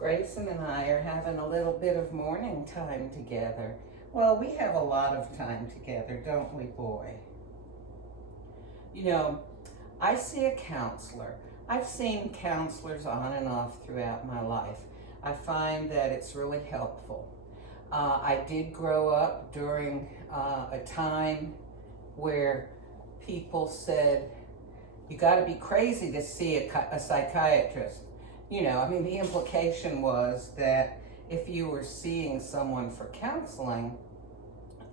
Grayson and I are having a little bit of morning time together. Well, we have a lot of time together, don't we, boy? You know, I see a counselor. I've seen counselors on and off throughout my life. I find that it's really helpful. I did grow up during a time where people said, you got to be crazy to see a psychiatrist. You know, I mean, the implication was that if you were seeing someone for counseling,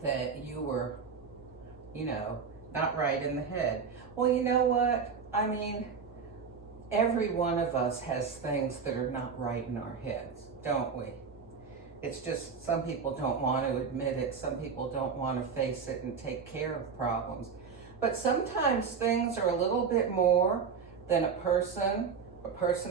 that you were, not right in the head. Well, you know what? I mean, every one of us has things that are not right in our heads, don't we? It's just some people don't want to admit it. Some people don't want to face it and take care of problems. But sometimes things are a little bit more than a person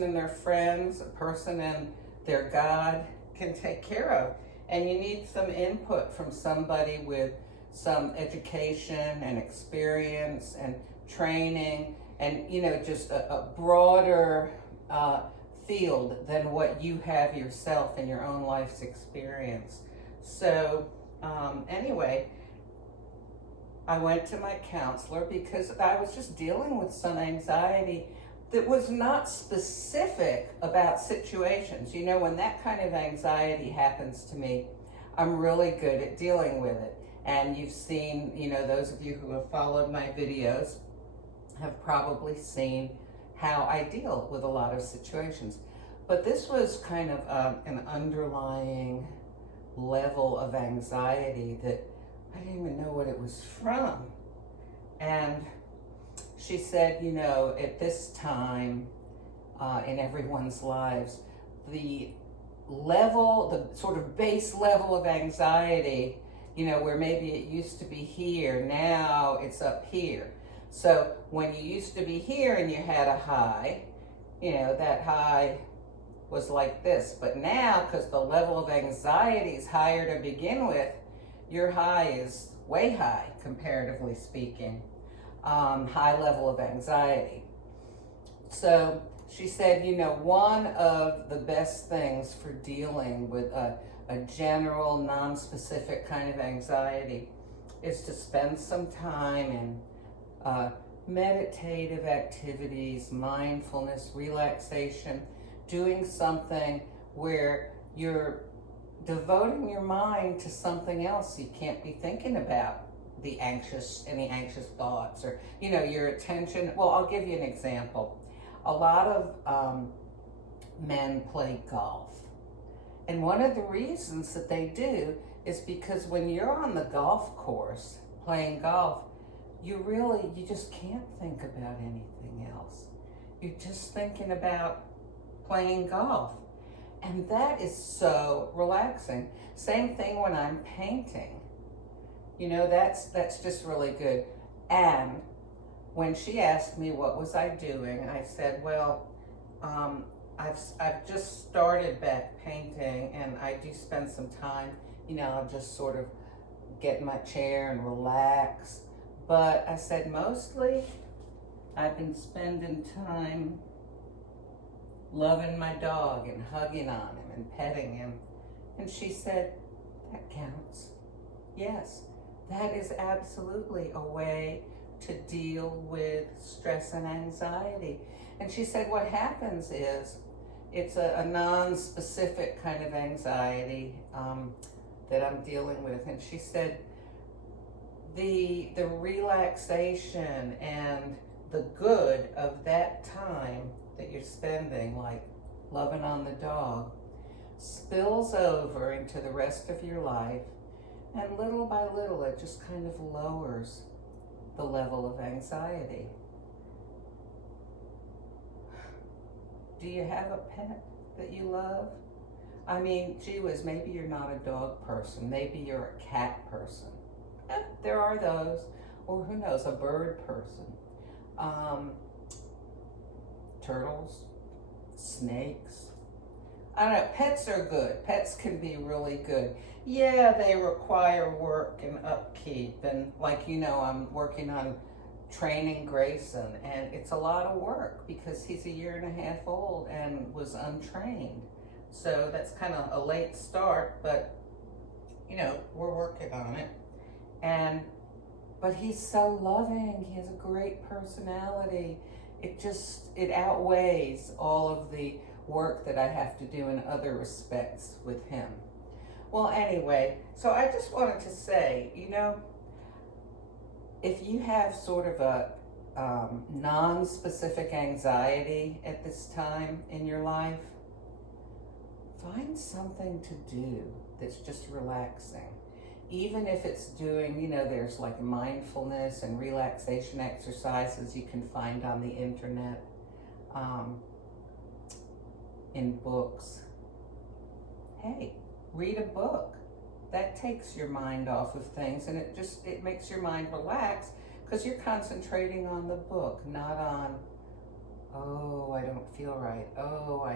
and their friends, a person and their God can take care of. And you need some input from somebody with some education and experience and training and, just a broader field than what you have yourself in your own life's experience. So anyway, I went to my counselor because I was just dealing with some anxiety that was not specific about situations. You know, when that kind of anxiety happens to me, I'm really good at dealing with it. And you've seen, those of you who have followed my videos have probably seen how I deal with a lot of situations. But this was kind of an underlying level of anxiety that I didn't even know what it was from. And she said, at this time in everyone's lives, the sort of base level of anxiety, where maybe it used to be here, now it's up here. So when you used to be here and you had a high, that high was like this. But now, because the level of anxiety is higher to begin with, your high is way high, comparatively speaking. High level of anxiety. So she said, one of the best things for dealing with a general, non-specific kind of anxiety is to spend some time in meditative activities, mindfulness, relaxation, doing something where you're devoting your mind to something else you can't be thinking about any anxious thoughts or, your attention. Well, I'll give you an example. A lot of men play golf. And one of the reasons that they do is because when you're on the golf course playing golf, you just can't think about anything else. You're just thinking about playing golf. And that is so relaxing. Same thing when I'm painting. That's just really good. And when she asked me what was I doing, I said, well, I've just started back painting and I do spend some time, I'll just sort of get in my chair and relax. But I said, mostly I've been spending time loving my dog and hugging on him and petting him. And she said, that counts. Yes, that is absolutely a way to deal with stress and anxiety. And she said, what happens is it's a non-specific kind of anxiety that I'm dealing with. And she said, the relaxation and the good of that time that you're spending, like loving on the dog, spills over into the rest of your life, and little by little it just kind of lowers the level of anxiety. Do you have a pet that you love? I mean, gee whiz, maybe you're not a dog person, maybe you're a cat person. There are those, or who knows, a bird person. Turtles, snakes. I don't know, pets are good. Pets can be really good. Yeah, they require work and upkeep. And I'm working on training Grayson, and it's a lot of work because he's a 1.5 years old and was untrained. So that's kind of a late start, but you know, we're working on it. But he's so loving. He has a great personality. It outweighs all of the work that I have to do in other respects with him. Well, anyway, so I just wanted to say, you know, if you have sort of a non-specific anxiety at this time in your life, find something to do that's just relaxing. Even if it's doing, you know, there's like mindfulness and relaxation exercises you can find on the internet, in books. Hey, read a book. That takes your mind off of things, and it makes your mind relax because you're concentrating on the book, not on, oh, I don't feel right. Oh,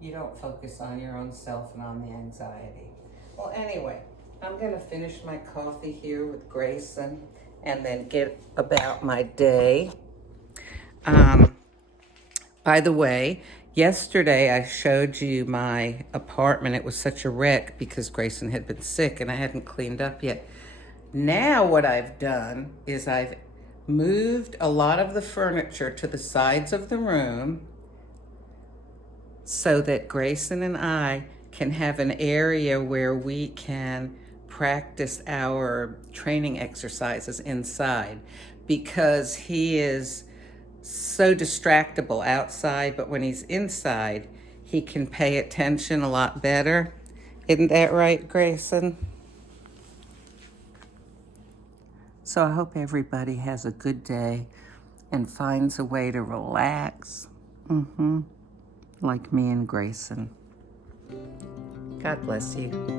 you don't focus on your own self and on the anxiety. Well, anyway, I'm going to finish my coffee here with Grayson and then get about my day. By the way, yesterday I showed you my apartment. It was such a wreck because Grayson had been sick and I hadn't cleaned up yet. Now what I've done is I've moved a lot of the furniture to the sides of the room so that Grayson and I can have an area where we can practice our training exercises inside, because he is so distractible outside, but when he's inside, he can pay attention a lot better. Isn't that right, Grayson? So I hope everybody has a good day and finds a way to relax, like me and Grayson. God bless you.